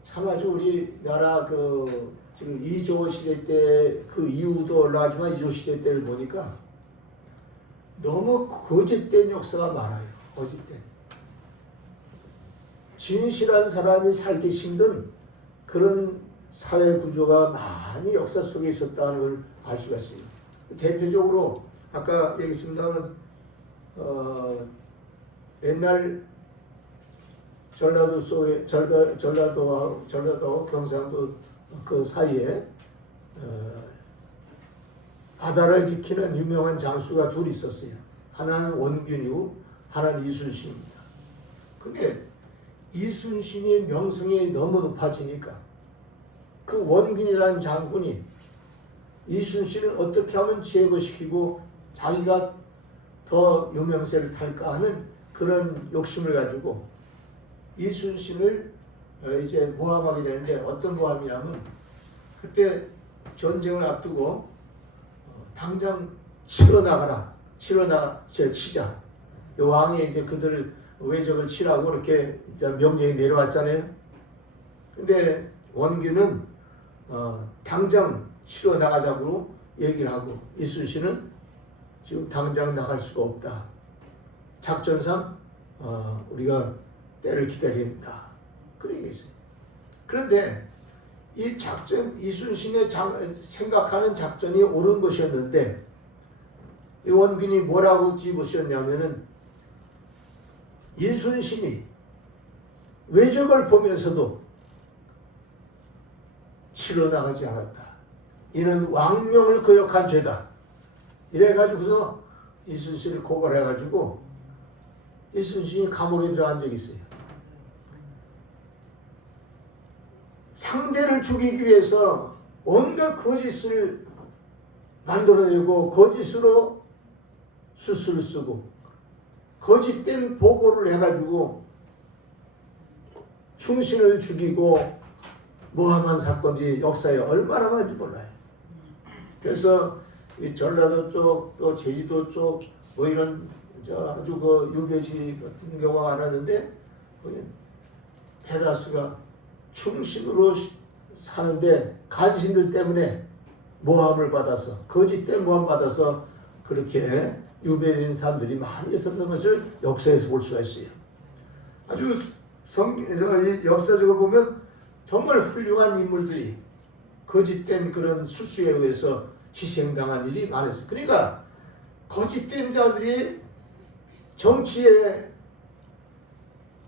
참 아주 우리나라 그 지금 이조 시대 때 그 이후도 올라가지만 이조 시대 때를 보니까 너무 거짓된 역사가 많아요. 거짓된. 진실한 사람이 살기 힘든 그런 사회 구조가 많이 역사 속에 있었다는 걸 알 수가 있어요. 대표적으로 아까 얘기했습니다만 옛날 전라도 속에 전라도 경상도 그 사이에 바다를 지키는 유명한 장수가 둘이 있었어요. 하나는 원균이고 하나는 이순신입니다. 근데 이순신의 명성이 너무 높아지니까 그 원균이라는 장군이 이순신을 어떻게 하면 제거시키고 자기가 더 유명세를 탈까 하는 그런 욕심을 가지고 이순신을 이제 모함하게 되는데, 어떤 모함이냐면 그때 전쟁을 앞두고 당장 치자. 왕이 이제 그들을 외적을 치라고 이렇게 명령이 내려왔잖아요. 근데 원균은 당장 치러 나가자고 얘기를 하고, 이순신은 지금 당장 나갈 수가 없다. 작전상 우리가 때를 기다려야 된다. 그런 얘기 있어요. 그런데 이 작전, 이순신의 생각하는 작전이 옳은 것이었는데, 이 원균이 뭐라고 뒤집으셨냐면은 이순신이 외적을 보면서도 치러 나가지 않았다. 이는 왕명을 거역한 죄다. 이래가지고서 이순신을 고발해가지고 이순신이 감옥에 들어간 적이 있어요. 상대를 죽이기 위해서 온갖 거짓을 만들어내고 거짓으로 수술을 쓰고 거짓된 보고를 해가지고 충신을 죽이고 모함한 사건이 역사에 얼마나 많은지 몰라요. 그래서 이 전라도 쪽 또 제주도 쪽 뭐 이런 아주 그 유배지 같은 경우가 많았는데 대다수가 충신으로 사는데 간신들 때문에 모함을 받아서 거짓된 모함 받아서 그렇게 유배된 사람들이 많이 있었던 것을 역사에서 볼 수가 있어요. 아주 역사적으로 보면 정말 훌륭한 인물들이 거짓된 그런 수수에 의해서 희생당한 일이 많았어요. 그러니까 거짓된 자들이 정치에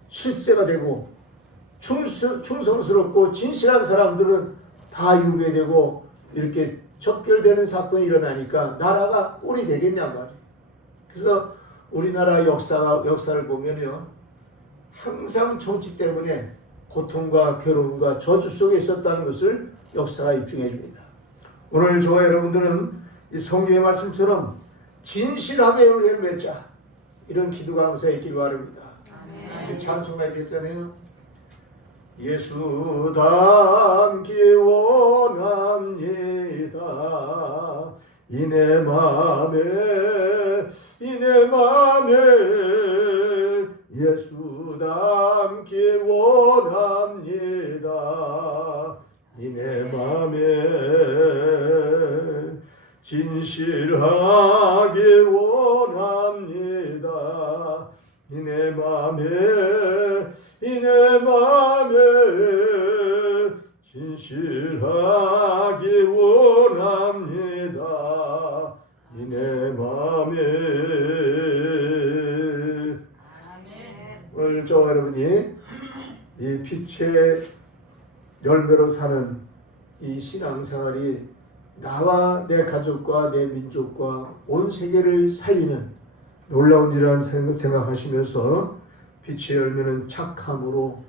실세가 되고 충성스럽고 진실한 사람들은 다 유배되고 이렇게 척결되는 사건이 일어나니까 나라가 꼴이 되겠냐 말이에요. 그래서 우리나라 역사를 보면요, 항상 정치 때문에 고통과 괴로움과 저주 속에 있었다는 것을 역사가 입증해 줍니다. 오늘 저와 여러분들은 이 성경의 말씀처럼 진실함의 열매를 맺자, 이런 기도가 항상 있길 바랍니다. 찬송가 있잖아요. 예수 닮기 원합니다. 이내 맘에 예수 닮기 원합니다. 이내 맘에 진실하기 원합니다. 이내 맘에 진실하기 원합니다. 이내 맘에. 오늘 저와 여러분이 이 빛의 열매로 사는 이 신앙생활이 나와 내 가족과 내 민족과 온 세계를 살리는 놀라운 일이라는 생각하시면서 빛의 열매는 착함으로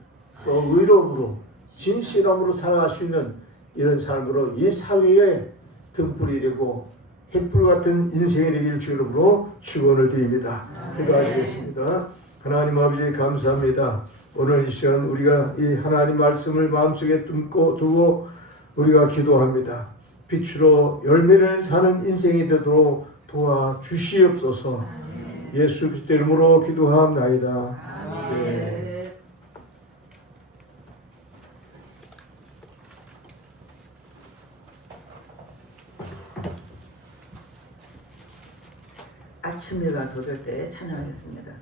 또 의로움으로 진실함으로 살아갈 수 있는 이런 삶으로 이 사회에 등불이 되고 햇불 같은 인생이 되기를 주 이름으로 축원을 드립니다. 기도하시겠습니다. 하나님 아버지 감사합니다. 오늘 이 시간 우리가 이 하나님 말씀을 마음속에 두고 우리가 기도합니다. 빛으로 열매를 사는 인생이 되도록 도와주시옵소서. 예수 그리스도 이름으로 기도합나이다. 네. 아침 해가 돋을 때 찬양하겠습니다.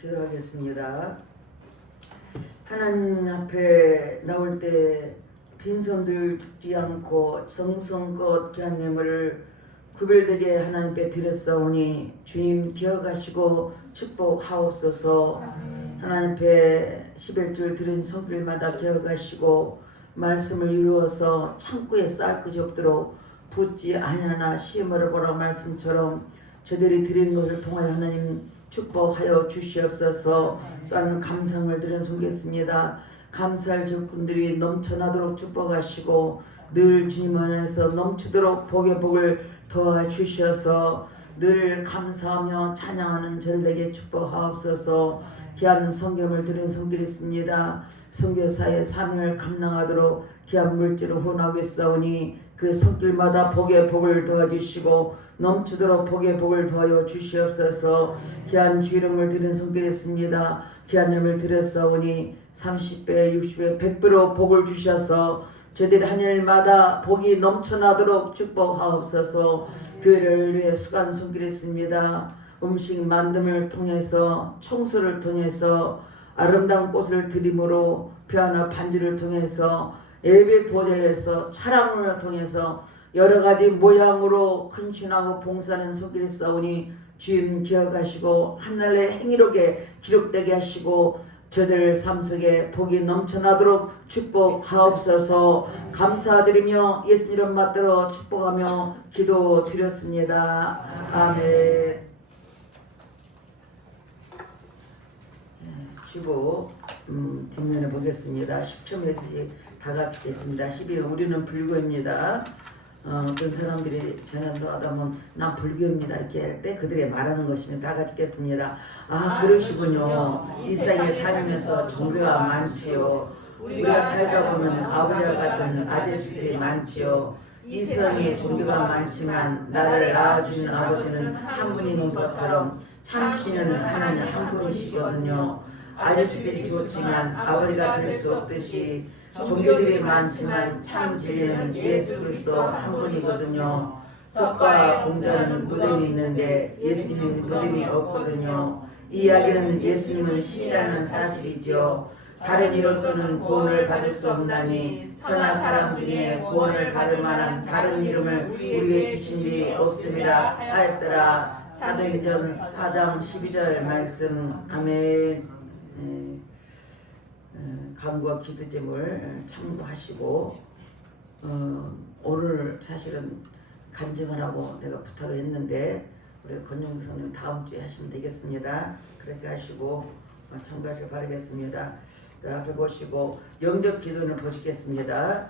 기도하겠습니다. 하나님 앞에 나올 때 빈손들 죽지 않고 정성껏 귀한 예물을 구별되게 하나님께 드렸사오니 주님 기억하시고 축복하옵소서. 하나님 앞에 11줄 드린 손길마다 기억하시고 말씀을 이루어서 창고에 쌓을 것이 없도록 붙지 아니하나 시험을 보라 말씀처럼 저들이 드리는 것을 통하여 하나님 축복하여 주시옵소서. 또한 감상을 드려 섬겼습니다. 감사할 적군들이 넘쳐나도록 축복하시고 늘 주님 안에서 넘치도록 복의 복을 더하 주셔서 늘 감사하며 찬양하는 절대게 축복하옵소서. 귀한 성경을 들은 성결했습니다. 선교사의 사명을 감당하도록 귀한 물질을 헌하겠사오니 그 손길마다 복의 복을 더해주시고 넘치도록 복의 복을 더하여 주시옵소서. 귀한 주 이름을 들은 손길했습니다. 귀한 이름을 드렸사오니 30배 60배 100배로 복을 주셔서 저희들 한 일마다 복이 넘쳐나도록 축복하옵소서. 교회를 위해 수고한 손길했습니다. 음식 만듦을 통해서 청소를 통해서 아름다운 꽃을 드림으로 피아노 반주를 통해서 예배 보좌를 해서 차람을 통해서 여러 가지 모양으로 헌신하고 봉사하는 손길이 싸우니 주님 기억하시고 한날의 행위록에 기록되게 하시고 저들 삶 속에 복이 넘쳐나도록 축복하옵소서. 감사드리며 예수님 이름 받들어 축복하며 기도드렸습니다. 아멘. 주보 뒷면에 보겠습니다. 10초 메시지 다 같이 읽겠습니다. 12번 우리는 불교입니다. 어떤 사람들이 전화도 하다 보면 난 불교입니다 이렇게 할 때 그들이 말하는 것이면 다 같이 읽겠습니다. 그러시군요. 이 세상에 살면서 종교가 많지요. 우리가 살다 보면 아버지와 같은 아저씨들이 많지요. 이 세상에 종교가 많지만 나를 낳아주는 아버지는 한 분인 것처럼 참신은 하나님 한 분이시거든요. 아저씨들이 좋지만 아버지가 될 수 없듯이 종교들이 많지만 참 진리는 예수 그리스도 한 분이거든요. 석과 공자는 무덤이 있는데 예수님은 무덤이 없거든요. 이 이야기는 예수님은 신이라는 사실이죠. 다른 이로서는 구원을 받을 수 없나니 천하 사람 중에 구원을 받을 만한 다른 이름을 우리에게 주신 리 없음이라 하였더라. 사도행전 4장 12절 말씀. 아멘. 간구와 기도 제목을 참고하시고 오늘 사실은 간증을 하고 내가 부탁을 했는데 우리 권영구 선생님 다음 주에 하시면 되겠습니다. 그렇게 하시고 참고하시기 바라겠습니다. 앞에 보시고 영접 기도를 보시겠습니다.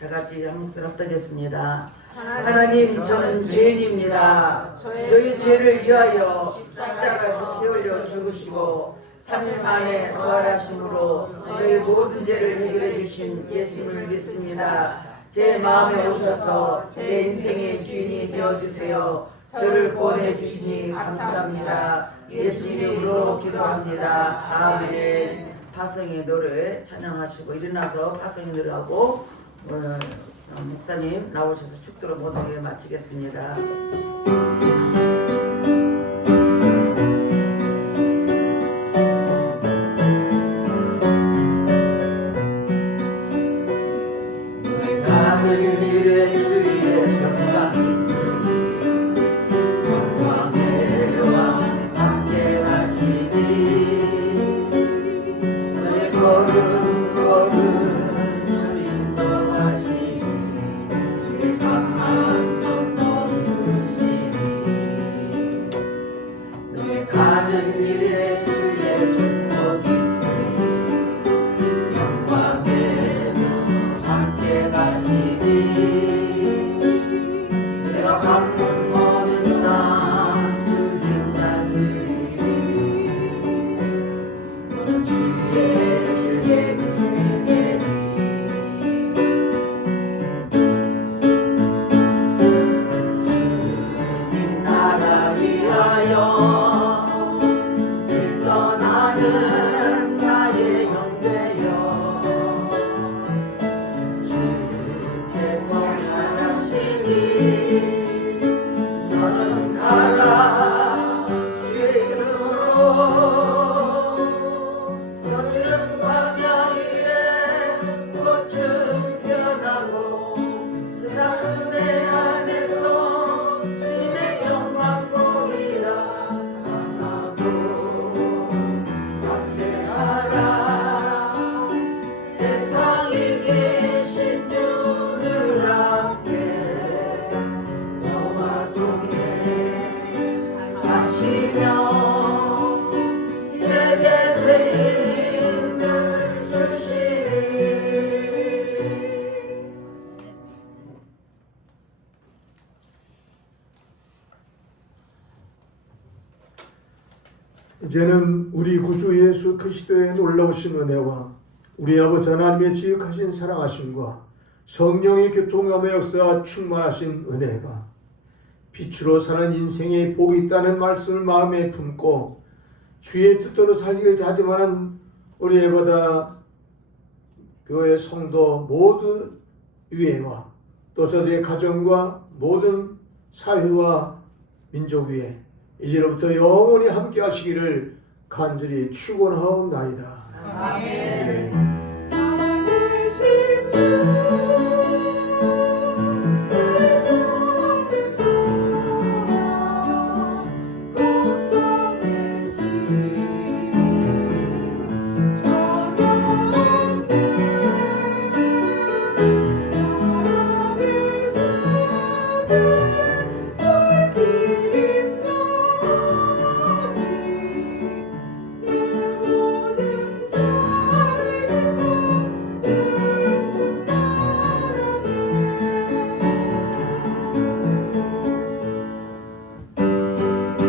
다 같이 한 목소리 합독했습니다. 하나님 저는 죄인입니다. 저희 죄를 위하여 십자가에서 피 흘려 죽으시고 3일 만에 부활하심으로 저희 모든 죄를 해결해 주신 예수님을 믿습니다. 제 마음에 오셔서 제 인생의 주인이 되어주세요. 저를 구원해 주시니 감사합니다. 예수 이름으로 기도합니다. 아멘. 파송의 노래 찬양하시고 일어나서 파송의 노래하고 목사님 나오셔서 축도로 모든 걸 마치겠습니다. 세상에 계신 주를 함께 이제는 우리 구주 예수 그리스도의 놀라우신 은혜와 우리 아버지 하나님의 지극하신 사랑하심과 성령의 교통감의 역사 충만하신 은혜가 빛으로 사는 인생에 복이 있다는 말씀을 마음에 품고 주의 뜻대로 살기를 다짐하는 우리 에버다 교회 성도 모든 위에와 또 저들의 가정과 모든 사회와 민족 위에 이제로부터 영원히 함께 하시기를 간절히 축원하옵나이다. 아멘. 네. 살아계신 주